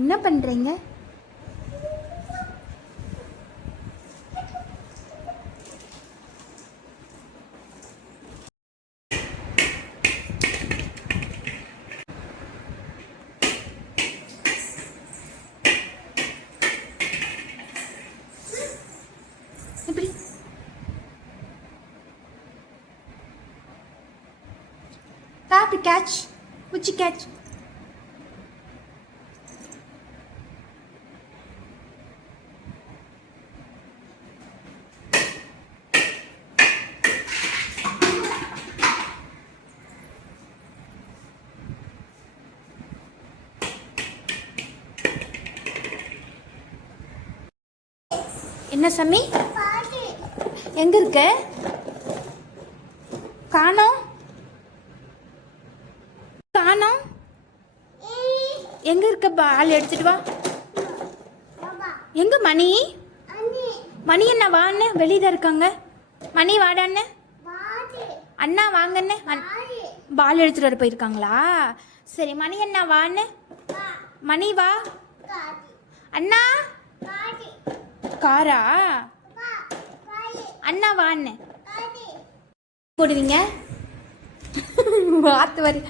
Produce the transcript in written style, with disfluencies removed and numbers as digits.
என்ன பண்ணுறீங்க? இப்படி காப்பி கேட்ச், குச்சி கேட்ச். என்ன சாமி? எங்க இருக்க? காணோம் காணோம். எங்க இருக்க? பால் எடுத்துட்டு வா. எங்க மணி? மணி என்ன வான்னு வெளியில இருக்காங்க. மணி வாடான்னு. அண்ணா வாங்கன்னு பால் எடுத்துட்டு வர போயிருக்காங்களா? சரி, மணி என்ன வான்னு. மணி வா. அண்ணா காரா? அண்ணா வான்னு போடுவீங்க. வாத்து வரி